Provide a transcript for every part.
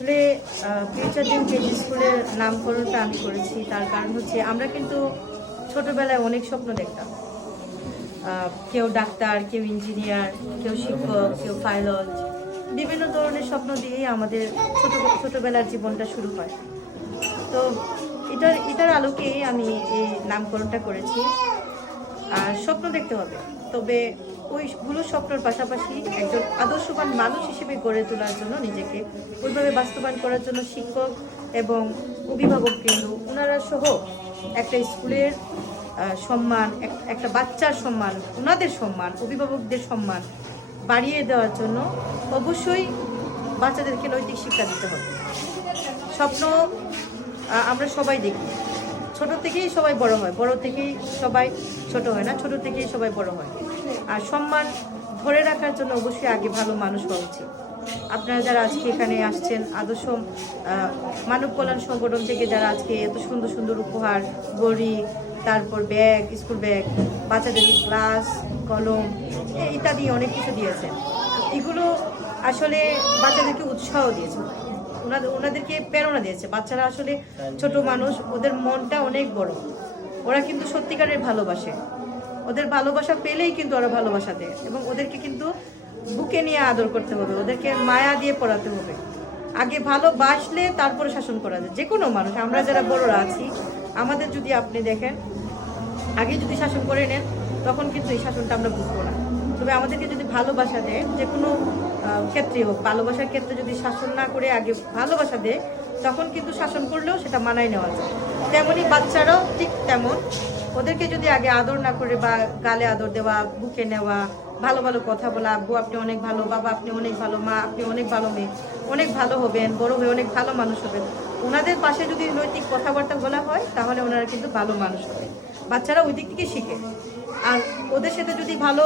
আসলে future dream KG স্কুলের নামকরণটা আমি করেছি, তার কারণ হচ্ছে আমরা কিন্তু ছোটবেলায় অনেক স্বপ্ন দেখতাম। কেউ ডাক্তার, কেউ ইঞ্জিনিয়ার, কেউ শিক্ষক, কেউ পাইলট, বিভিন্ন ধরনের স্বপ্ন দিয়েই আমাদের ছোটবেলার জীবনটা শুরু হয়। তো এটার আলোকেই আমি এই নামকরণটা করেছি। আর স্বপ্ন দেখতে হবে, তবে ওইগুলো স্বপ্নের পাশাপাশি একজন আদর্শবান মানুষ হিসেবে গড়ে তোলার জন্য নিজেকে ওইভাবে বাস্তবায়ন করার জন্য শিক্ষক এবং অভিভাবক কেন্দ্র ওনারা সহ একটা স্কুলের সম্মান, একটা বাচ্চার সম্মান, ওনাদের সম্মান, অভিভাবকদের সম্মান বাড়িয়ে দেওয়ার জন্য অবশ্যই বাচ্চাদেরকে নৈতিক শিক্ষা দিতে হবে। স্বপ্ন আমরা সবাই দেখি, ছোট থেকেই সবাই বড় হয়, বড় থেকেই সবাই ছোট হয় না, ছোট থেকেই সবাই বড় হয়। আর সম্মান ধরে রাখার জন্য অবশ্যই আগে ভালো মানুষ হওয়া উচিত। আপনারা যারা আজকে এখানে আসছেন, আদর্শ মানব কল্যাণ সংগঠন থেকে যারা আজকে এত সুন্দর সুন্দর উপহার, বড়ি, তারপর ব্যাগ, স্কুল ব্যাগ, বাচ্চাদের ক্লাস, কলম ইত্যাদি অনেক কিছু দিয়েছেন, এগুলো আসলে বাচ্চাদেরকে উৎসাহ দিয়েছে, ওনাদেরকে প্রেরণা দিয়েছে। বাচ্চারা আসলে ছোট মানুষ, ওদের মনটা অনেক বড়, ওরা কিন্তু সত্যিকারের ভালোবাসে, ওদের ভালোবাসা পেলেই কিন্তু ওরা ভালোবাসা দেয়, এবং ওদেরকে কিন্তু বুকে নিয়ে আদর করতে হবে, ওদেরকে মায়া দিয়ে পড়াতে হবে। আগে ভালোবাসলে তারপরে শাসন করা যায়। যে কোনো মানুষ, আমরা যারা বড়রা আছি, আমাদের যদি আপনি দেখেন আগে যদি শাসন করে নেন, তখন কিন্তু এই শাসনটা আমরা বুঝবো না। তবে আমাদেরকে যদি ভালোবাসা দেয়, যে কোনো ক্ষেত্রে হোক, ভালোবাসার ক্ষেত্রে যদি শাসন না করে আগে ভালোবাসা দেয়, তখন কিন্তু শাসন করলেও সেটা মানায় নেওয়া যায়। তেমনই বাচ্চারাও ঠিক তেমন, ওদেরকে যদি আগে আদর না করে বা গালে আদর দেওয়া, বুকে নেওয়া, ভালো ভালো কথা বলা, আব্বু আপনি অনেক ভালো, বাবা আপনি অনেক ভালো, মা আপনি অনেক ভালো মেয়ে, অনেক ভালো হবেন, বড় হয়ে অনেক ভালো মানুষ হবেন, ওনাদের পাশে যদি নৈতিক কথাবার্তা বলা হয়, তাহলে ওনারা কিন্তু ভালো মানুষ হবে। বাচ্চারা ওই দিক থেকে শিখে। আর ওদের সাথে যদি ভালো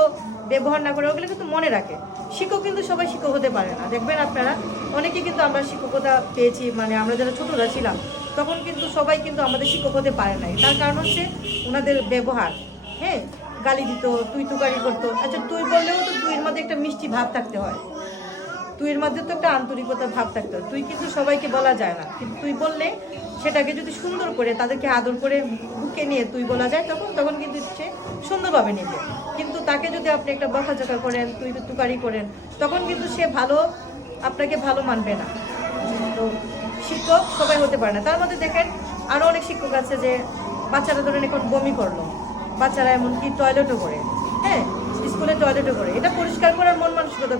ব্যবহার না করে, ওগুলো কিন্তু মনে রাখে। শিক্ষক কিন্তু সবাই শিক্ষক হতে পারে না, দেখবেন আপনারা অনেকে কিন্তু আমরা শিক্ষকতা পেয়েছি, মানে আমরা যারা ছোটরা ছিলাম তখন কিন্তু সবাই কিন্তু আমাদের শিক্ষক হতে পারে নাই। তার কারণ হচ্ছে ওনাদের ব্যবহার। হ্যাঁ, গালি দিত, তুই তুকারি করতো। আচ্ছা, তুই বললেও তো তুইয়ের মধ্যে একটা মিষ্টি ভাব থাকতে হয়, তুইয়ের মধ্যে তো একটা আন্তরিকতার ভাব থাকতে হয়। তুই কিন্তু সবাইকে বলা যায় না, কিন্তু তুই বললে সেটাকে যদি সুন্দর করে তাদেরকে আদর করে বুকে নিয়ে তুই বলা যায়, তখন কিন্তু সে সুন্দরভাবে নেবে। কিন্তু তাকে যদি আপনি একটা বকাঝকা করেন, তুই তো তুকারি করেন, তখন কিন্তু সে আপনাকে ভালো মানবে না। তো শিক্ষক সবাই হতে পারে না। তার মধ্যে দেখেন আরও অনেক শিক্ষক আছে যে বাচ্চারা ধরেন এখন বমি করলো, বাচ্চারা এমনকি টয়লেটও করে, হ্যাঁ, স্কুলে টয়লেটও করে, এটা পরিষ্কার করার মন মানসিকতা